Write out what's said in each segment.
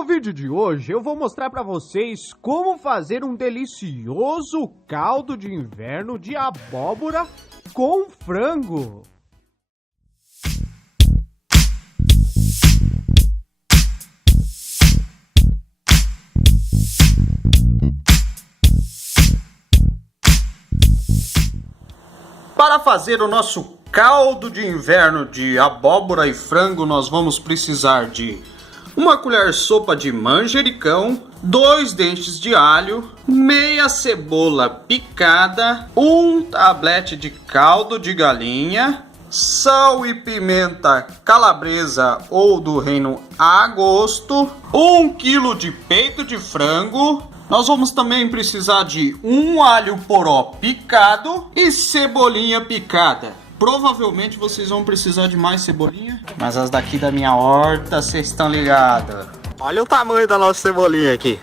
No vídeo de hoje eu vou mostrar para vocês como fazer um delicioso caldo de inverno de abóbora com frango. Para fazer o nosso caldo de inverno de abóbora e frango, nós vamos precisar de uma colher sopa de manjericão, 2 dentes de alho, meia cebola picada, um tablete de caldo de galinha, sal e pimenta calabresa ou do reino a gosto, 1 quilo de peito de frango. Nós vamos também precisar de um alho poró picado e cebolinha picada. Provavelmente vocês vão precisar de mais cebolinha, mas as daqui da minha horta, vocês estão ligados. Olha o tamanho da nossa cebolinha aqui.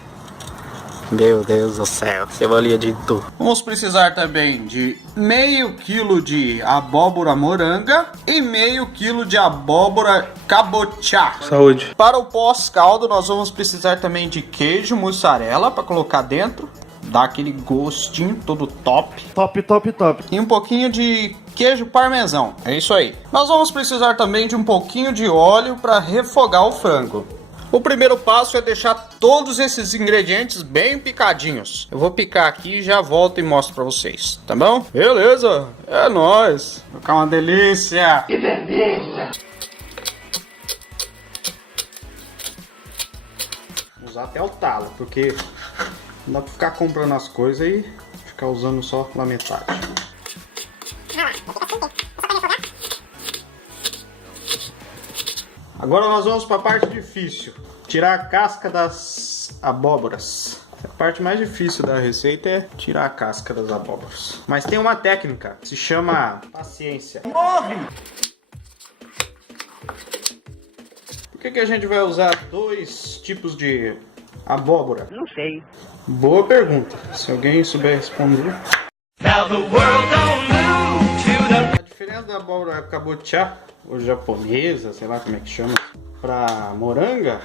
Meu Deus do céu, cebolinha de tudo. Vamos precisar também de meio quilo de abóbora moranga e meio quilo de abóbora cabotiá. Saúde. Para o pós-caldo nós vamos precisar também de queijo mussarela para colocar dentro. Dá aquele gostinho todo top. Top, top, top. E um pouquinho de queijo parmesão. É isso aí. Nós vamos precisar também de um pouquinho de óleo para refogar o frango. O primeiro passo é deixar todos esses ingredientes bem picadinhos. Eu vou picar aqui e já volto e mostro pra vocês, tá bom? Beleza, é nóis. Vai ficar uma delícia. Que delícia. Vou usar até o talo, porque não dá pra ficar comprando as coisas e ficar usando só na metade. Agora nós vamos para a parte difícil, tirar a casca das abóboras. A parte mais difícil da receita é tirar a casca das abóboras. Mas tem uma técnica, se chama paciência. Morre! Por que a gente vai usar 2 tipos de abóbora? Não sei. Boa pergunta, se alguém souber responder. A diferença da abóbora cabotiá, ou japonesa, sei lá como é que chama, pra moranga,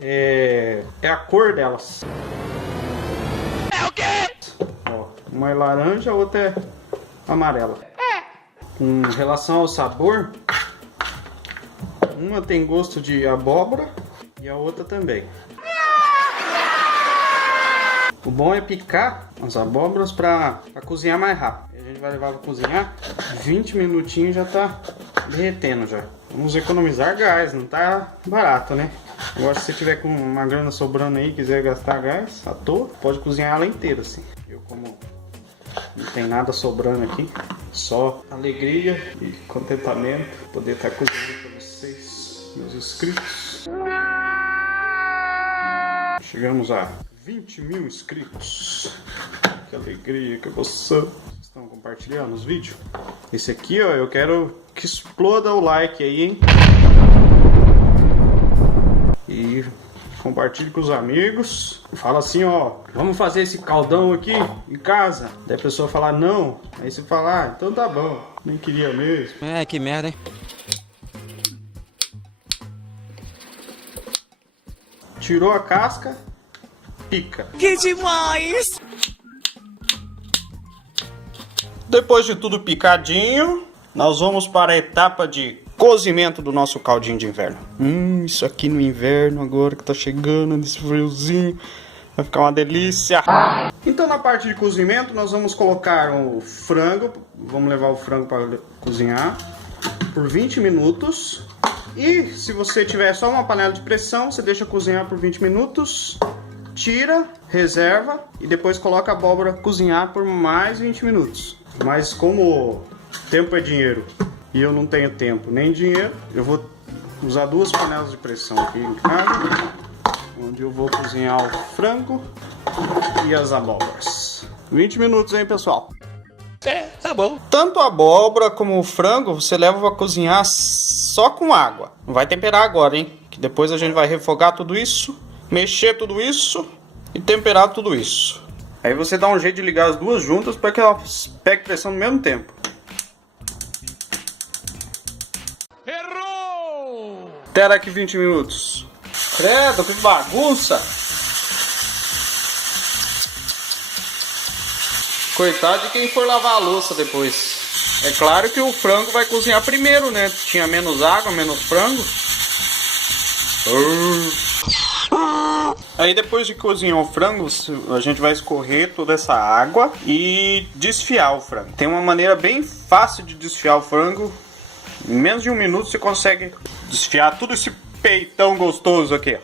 é a cor delas. É o quê? Ó, uma é laranja, a outra é amarela. Com relação ao sabor, uma tem gosto de abóbora e a outra também. O bom é picar as abóboras para cozinhar mais rápido. A gente vai levar para cozinhar, 20 minutinhos já tá derretendo já. Vamos economizar gás, não tá barato, né? Eu acho que se tiver com uma grana sobrando aí, quiser gastar gás à toa, pode cozinhar ela inteira assim. Eu, como não tem nada sobrando aqui, só alegria e contentamento poder estar cozinhando para vocês, meus inscritos. Chegamos a 20 mil inscritos. Que alegria, que emoção. Vocês estão compartilhando os vídeos? Esse aqui, ó, eu quero que exploda o like aí, hein? E compartilhe com os amigos. Fala assim, ó, vamos fazer esse caldão aqui em casa. Daí a pessoa falar não. Aí você fala, ah, então tá bom. Nem queria mesmo. É, que merda, hein? Tirou a casca, pica. Que demais! Depois de tudo picadinho, nós vamos para a etapa de cozimento do nosso caldinho de inverno. Isso aqui no inverno agora que tá chegando, nesse friozinho, vai ficar uma delícia. Então na parte de cozimento nós vamos colocar o frango, vamos levar o frango para cozinhar por 20 minutos. E se você tiver só uma panela de pressão, você deixa cozinhar por 20 minutos, tira, reserva e depois coloca a abóbora cozinhar por mais 20 minutos. Mas como tempo é dinheiro e eu não tenho tempo nem dinheiro, eu vou usar 2 panelas de pressão aqui em casa, onde eu vou cozinhar o frango e as abóboras. 20 minutos, hein, pessoal? É, tá bom. Tanto a abóbora como o frango você leva para cozinhar só com água. Não vai temperar agora, hein? Que depois a gente vai refogar tudo isso, mexer tudo isso e temperar tudo isso. Aí você dá um jeito de ligar as duas juntas para que elas peguem pressão no mesmo tempo. Errou! Espera aqui 20 minutos. Credo, que bagunça! Coitado de quem for lavar a louça depois. É claro que o frango vai cozinhar primeiro, né? Tinha menos água, menos frango. Aí depois de cozinhar o frango, a gente vai escorrer toda essa água e desfiar o frango. Tem uma maneira bem fácil de desfiar o frango. Em menos de 1 minuto você consegue desfiar tudo esse peitão gostoso aqui.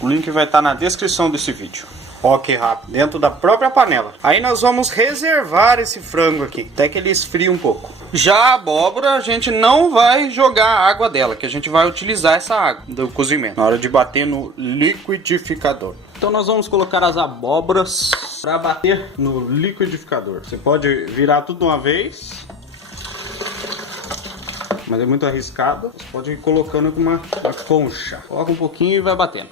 O link vai estar na descrição desse vídeo. Ó, que rápido, dentro da própria panela. Aí nós vamos reservar esse frango aqui, até que ele esfrie um pouco. Já a abóbora, a gente não vai jogar a água dela, que a gente vai utilizar essa água do cozimento na hora de bater no liquidificador. Então nós vamos colocar as abóboras para bater no liquidificador. Você pode virar tudo de uma vez, mas é muito arriscado. Você pode ir colocando com uma concha. Coloca um pouquinho e vai batendo.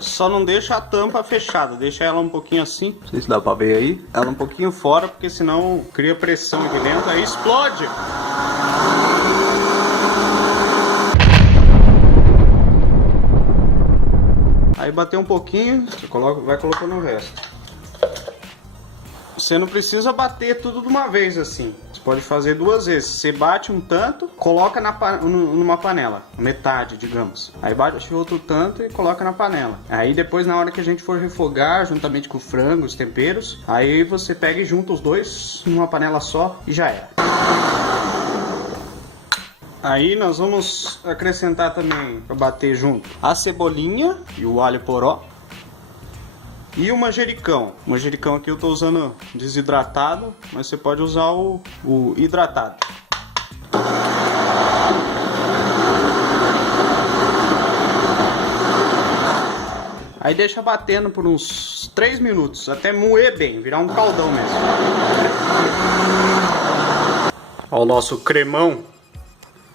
Só não deixa a tampa fechada, deixa ela um pouquinho assim. Não sei se dá pra ver aí. Ela um pouquinho fora, porque senão cria pressão aqui dentro, aí explode. Aí bater um pouquinho, você vai colocando o resto. Você não precisa bater tudo de uma vez assim. Você pode fazer 2 vezes. Você bate um tanto, coloca numa panela, metade, digamos. Aí bate outro tanto e coloca na panela. Aí depois, na hora que a gente for refogar, juntamente com o frango, os temperos, aí você pega e junta os dois numa panela só e já era. Aí nós vamos acrescentar também, para bater junto, a cebolinha e o alho poró. E o manjericão. O manjericão aqui eu estou usando desidratado, mas você pode usar o hidratado. Aí deixa batendo por uns 3 minutos, até moer bem, virar um caldão mesmo. Ó, o nosso cremão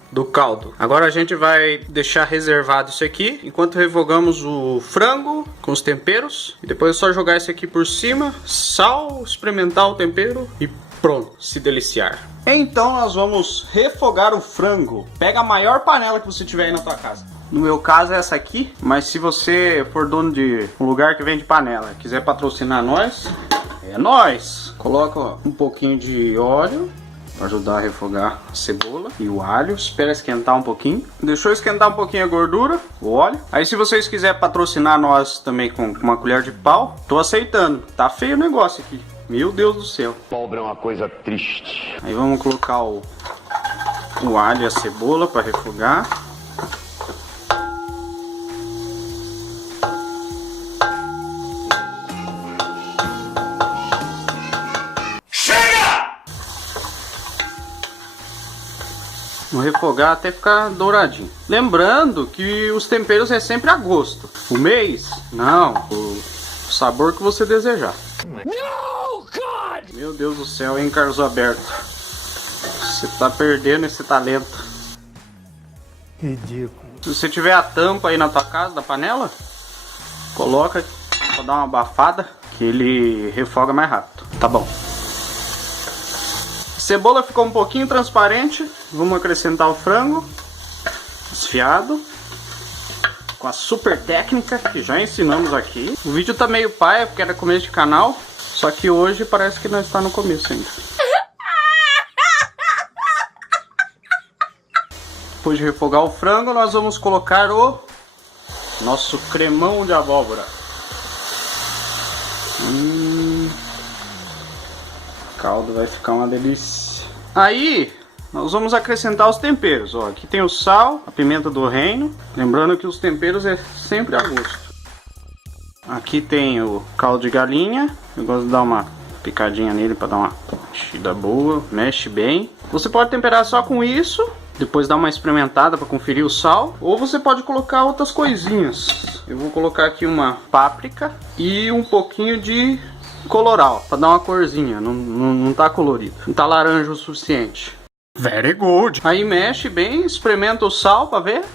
do caldo. Agora a gente vai deixar reservado isso aqui enquanto revogamos o frango com os temperos, e depois é só jogar isso aqui por cima, sal, experimentar o tempero e pronto, se deliciar. Então nós vamos refogar o frango. Pega a maior panela que você tiver aí na tua casa. No meu caso é essa aqui, mas se você for dono de um lugar que vende panela, quiser patrocinar nós, é nós. Coloca um pouquinho de óleo para ajudar a refogar a cebola e o alho. Espera esquentar um pouquinho. Deixou esquentar um pouquinho a gordura, o óleo. Aí se vocês quiserem patrocinar nós também com uma colher de pau, tô aceitando. Tá feio o negócio aqui. Meu Deus do céu. Pobre é uma coisa triste. Aí vamos colocar o alho e a cebola para refogar. Vou refogar até ficar douradinho. Lembrando que os temperos é sempre a gosto. O mês? Não. O sabor que você desejar. No, God! Meu Deus do céu, hein, Carlos Alberto? Você tá perdendo esse talento. Ridículo. Se você tiver a tampa aí na tua casa da panela, coloca pra dar uma abafada, que ele refoga mais rápido. Tá bom. A cebola ficou um pouquinho transparente. Vamos acrescentar o frango desfiado com a super técnica que já ensinamos aqui. O vídeo tá meio paia porque era começo de canal, só que hoje parece que nós está no começo ainda. Depois de refogar o frango, nós vamos colocar o nosso cremão de abóbora. O caldo vai ficar uma delícia. Aí nós vamos acrescentar os temperos. Ó, aqui tem o sal, a pimenta do reino. Lembrando que os temperos é sempre a gosto. Aqui tem o caldo de galinha. Eu gosto de dar uma picadinha nele para dar uma mexida boa. Mexe bem. Você pode temperar só com isso, depois dar uma experimentada para conferir o sal. Ou você pode colocar outras coisinhas. Eu vou colocar aqui uma páprica e um pouquinho de coloral, para dar uma corzinha. Não tá colorido, não tá laranja o suficiente. Very good. Aí mexe bem, experimenta o sal para ver.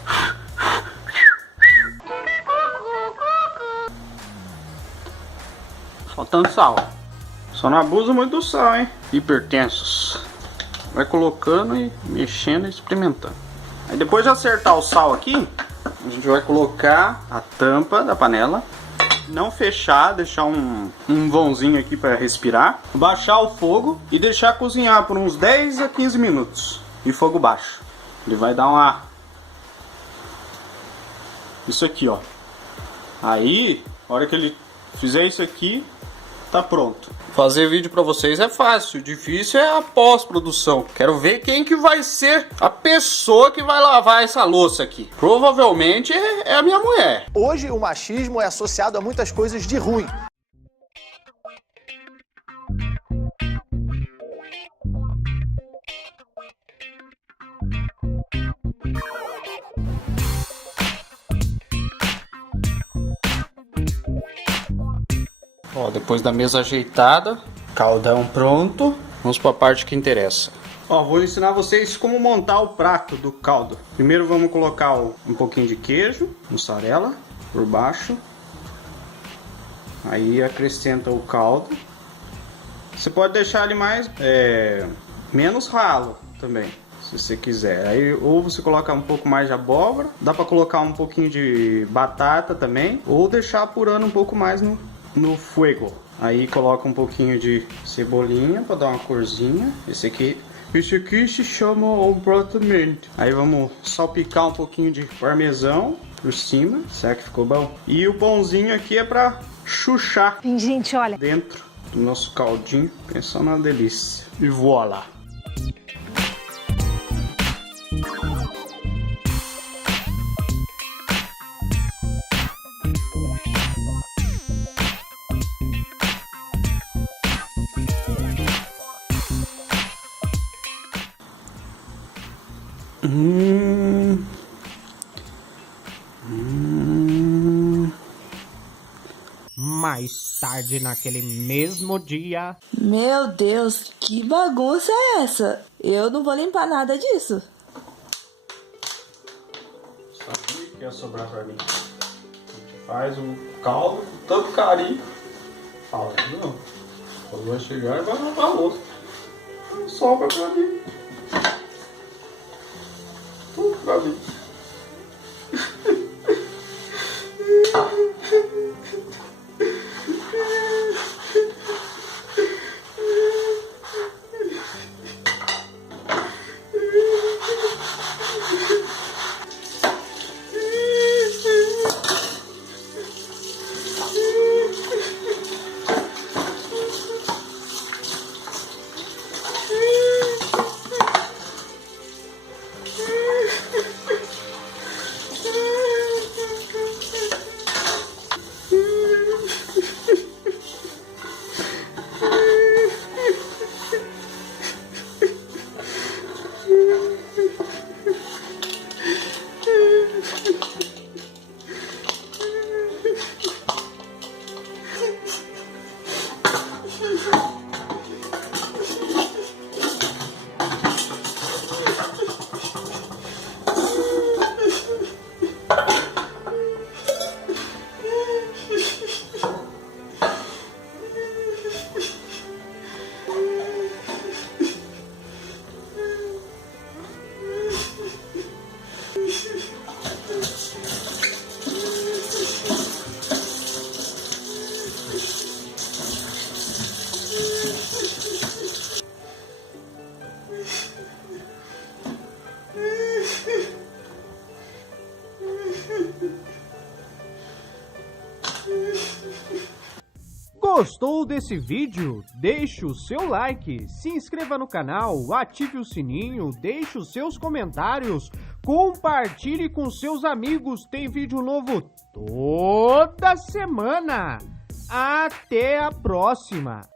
Faltando sal. Só não abusa muito do sal, hein? Hipertensos. Vai colocando e mexendo e experimentando. Aí depois de acertar o sal aqui, a gente vai colocar a tampa da panela. Não fechar, deixar um vãozinho aqui para respirar. Baixar o fogo e deixar cozinhar por uns 10 a 15 minutos. E fogo baixo. Ele vai dar uma... Isso aqui, ó. Aí, a hora que ele fizer isso aqui, tá pronto. Fazer vídeo pra vocês é fácil, o difícil é a pós-produção. Quero ver quem que vai ser a pessoa que vai lavar essa louça aqui. Provavelmente é a minha mulher. Hoje o machismo é associado a muitas coisas de ruim. Ó, depois da mesa ajeitada, caldão pronto, vamos para a parte que interessa. Ó, vou ensinar vocês como montar o prato do caldo. Primeiro vamos colocar um pouquinho de queijo, mussarela, por baixo. Aí acrescenta o caldo. Você pode deixar ele mais, menos ralo também, se você quiser. Aí ou você coloca um pouco mais de abóbora, dá para colocar um pouquinho de batata também, ou deixar apurando um pouco mais no fogo. Aí coloca um pouquinho de cebolinha para dar uma corzinha. Esse aqui se chama um pratamento. Aí vamos salpicar um pouquinho de parmesão por cima. Será que ficou bom? E o pãozinho aqui é para chuchar. Gente, olha, Dentro do nosso caldinho. Pensa na delícia. E voilá. Mais tarde naquele mesmo dia... Meu Deus, que bagunça é essa? Eu não vou limpar nada disso. Sabia que ia sobrar pra mim. A gente faz um caldo com tanto carinho. Fala, não. Quando vai chegar, vai lavar a louça. Sobra pra mim. Tudo pra mim. Gostou desse vídeo? Deixe o seu like, se inscreva no canal, ative o sininho, deixe os seus comentários, compartilhe com seus amigos, tem vídeo novo toda semana. Até a próxima!